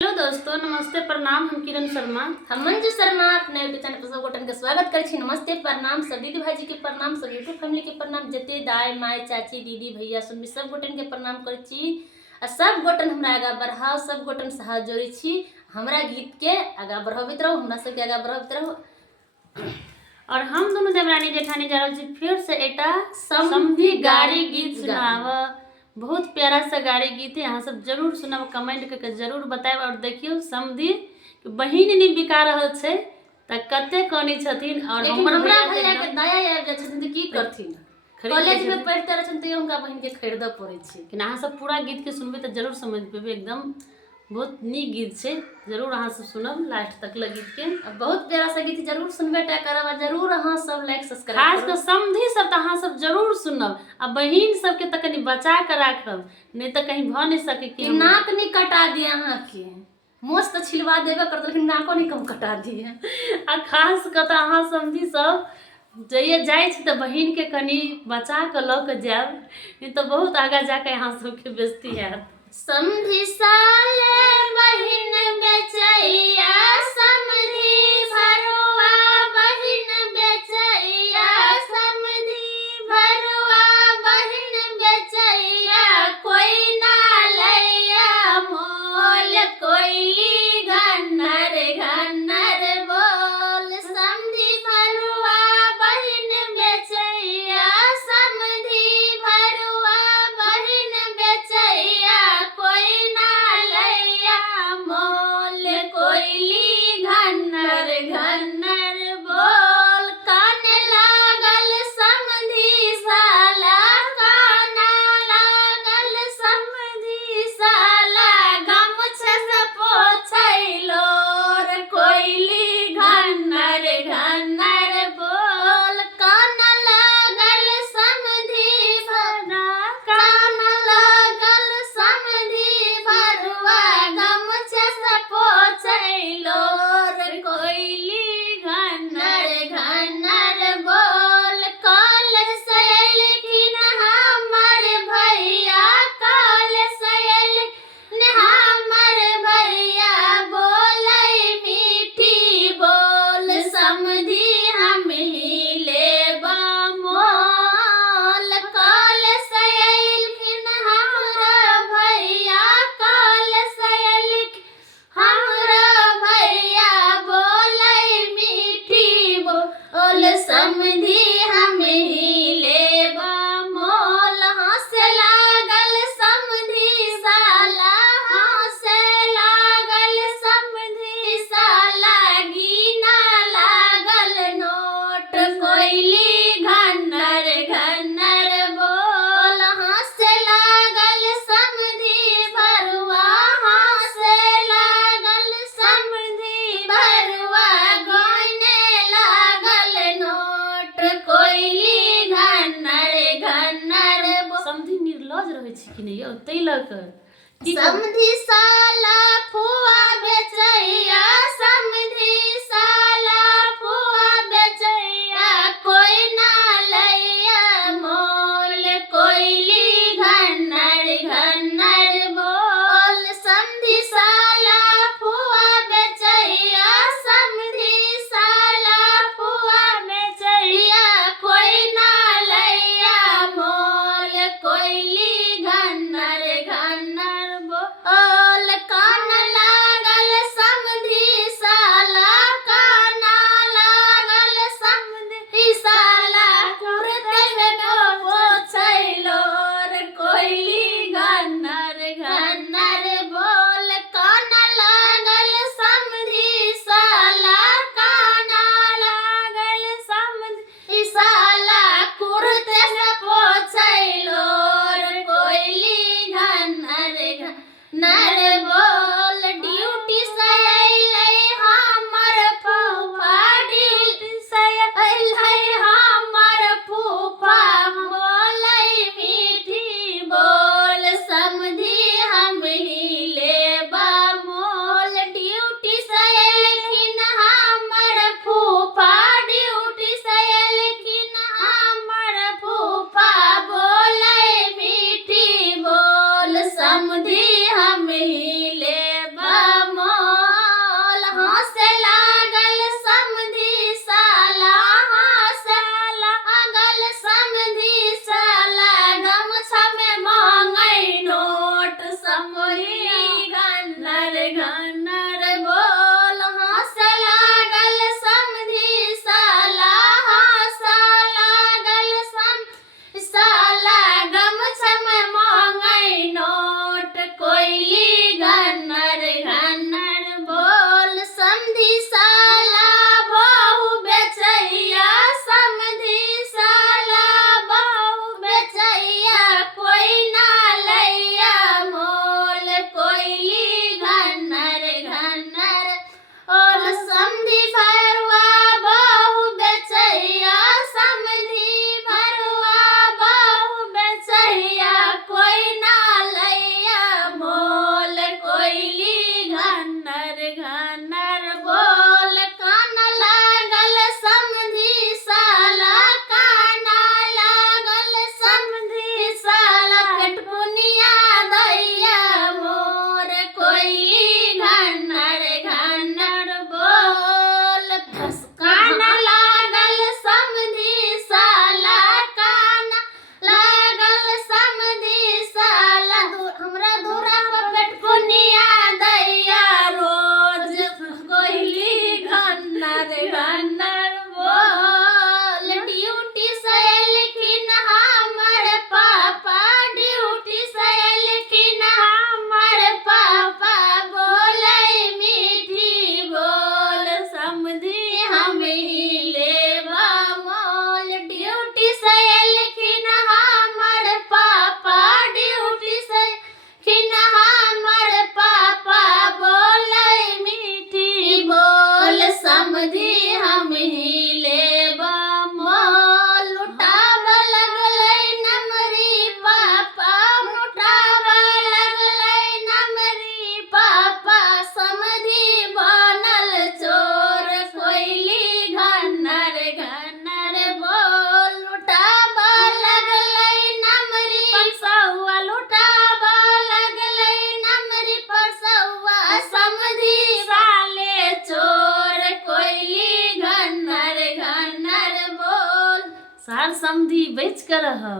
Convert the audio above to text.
Hello दोस्तों, नमस्ते प्रणाम। हम किरण शर्मा, हम मंजू शर्मा अपने यूट्यूब चैनल पर सब गोटन के स्वागत कर छी। नमस्ते प्रणाम सब दीदी भाई जी के प्रणाम, सब यूट्यूब फैमिली के प्रणाम, जते दाई माई चाची दीदी भैया सुनबी सब गोटन के प्रणाम कर छी। आ सब गोटन हमरा आगा बढ़ाओ, सब गोटन से हाथ जोड़ी छी। हमरा गीत के आगा बढ़ावित रहो, हमरा सब के आगा बढ़ावित रहो। और हम दोनों देवरानी जेठानी जा रहल छी फिर से एटा समधी गाड़ी गीत सुनाव। बहुत प्यारा सा गाड़ी गीत है, यहाँ सब जरूर सुनाव, कमेंट करके जरूर बताएब। और देखियो समधी बहिन नहीं बिका रहल छे त कते कनी छथिन। और हमरा भैया के दया आबि जाय छथिन त की करथिन। कॉलेज में पढ़ते रहथिन त उनका बहिन के खरीद पड़े छे। कि अहाँ सब पूरा गीत के सुनबे त जरूर समझ पेबे। एकदम बहुत नीक गीत छे, जरूर अहाँ सब सुनब लास्ट तक गीत के। बहुत प्यारा सा गीत जरूर सुनबे टा करब, जरूर अहाँ सब लाइक सब्सक्राइब खास कर समधी सब त अहाँ सब जरूर सुनब। आ बहिन सब के त कनी बचा के राखब, नहीं त कहीं भ नहीं सके कि नाक नहीं कटा दिए अहाँ के। मोछ तो छिलवा देबे करत, लेकिन नाको नहीं कम कटा दिए। आ खास कर त अहाँ समधी सब जइए जाए छी त बहिन के कनी बचा के ल के जाब, नहीं तो बहुत आगा जाके अहाँ सब के बेइज्जती हैत। समधी साले बहिन बेचैया, समधी भरुआ बहिन बेचैया, समधी भरुआ बहिन बेचैया, कोई ना लैया मोल, कोई घन्नर घन्नर बोल। समधी भरुआ बहिन बेचैया, समधी भरुआ बहिन बेचैया, कोई ना लैया मोल, कोयली घन्नर घन्नर बोल। कान लागल समधी साला, कान लागल समधी साला, गमछा से पोछैलो रे, कोयली घन्नर घन्नर बोल। कान लागल समधी भरा, कान लागल समधी भरुआ, गमछा से पोछैलो रे, कोयली घन्नर घन्नर बोल। कॉलेज से एलखिन हमर भैया, कॉलेज से एलखिन हमर भैया, बोलै मीठी बोल, समधी हम ही लेबा मोल। कॉलेज से एलखिन हमरा भैया, कॉलेज से एलखिन हमरा भैया, बोलै मीठी बोल, समधी हम ही लेबा मोल। हंसे लागल समधी साला, हंसे लागल समधी साला, गीना लागल नोट, कोयली घन्नर घन्नर बोल। हंसे लागल समधी भरुआ, हंसे लागल समधी भरुआ, गोइने लागल नोट, कोयली घन्नर घन्नर बोल। समधी निर्लज रहे छी कि नहीं तै लकर समधी साला फुआ बेचैया, समधी साला फुआ बेचैया, कोई ना लैया मोल, कोयली घन्नर घन्नर बोल। समधी साला फुआ बेचैया, समधी साला फुआ बेचैया, कोई ना लैया मोल, कोयली घन्नर घन्नर बोल। का कोयली घनर घनर बोल कान लागल समधी साला कान लागल समधी साला हमरा दूरा पर पेट पुनिया दैया रोज कोयली घनर घनर बोल ड्यूटी से एलखिन हमर पापा ड्यूटी से एलखिन हमर पापा बोलै मीठी बोल समधी हम ही लेबा मोल ड्यूटी से एलखिन हमर पापा ड्यूटी से एलखिन हमर पापा बोलै मीठी बोल समधी हम ही लेबा मोल लुटाब लगलै नमरी पापा लुटाब लगलै नमरी पापा समधी बनल चोर कोयली घनर घनर बोल लुटाब लगलै नमरी परसौआ लुटाब लगलै नमरी परसौआ समधी साले चोर कोयली घनर घनर बोल। सार समधी बेच कर रहो।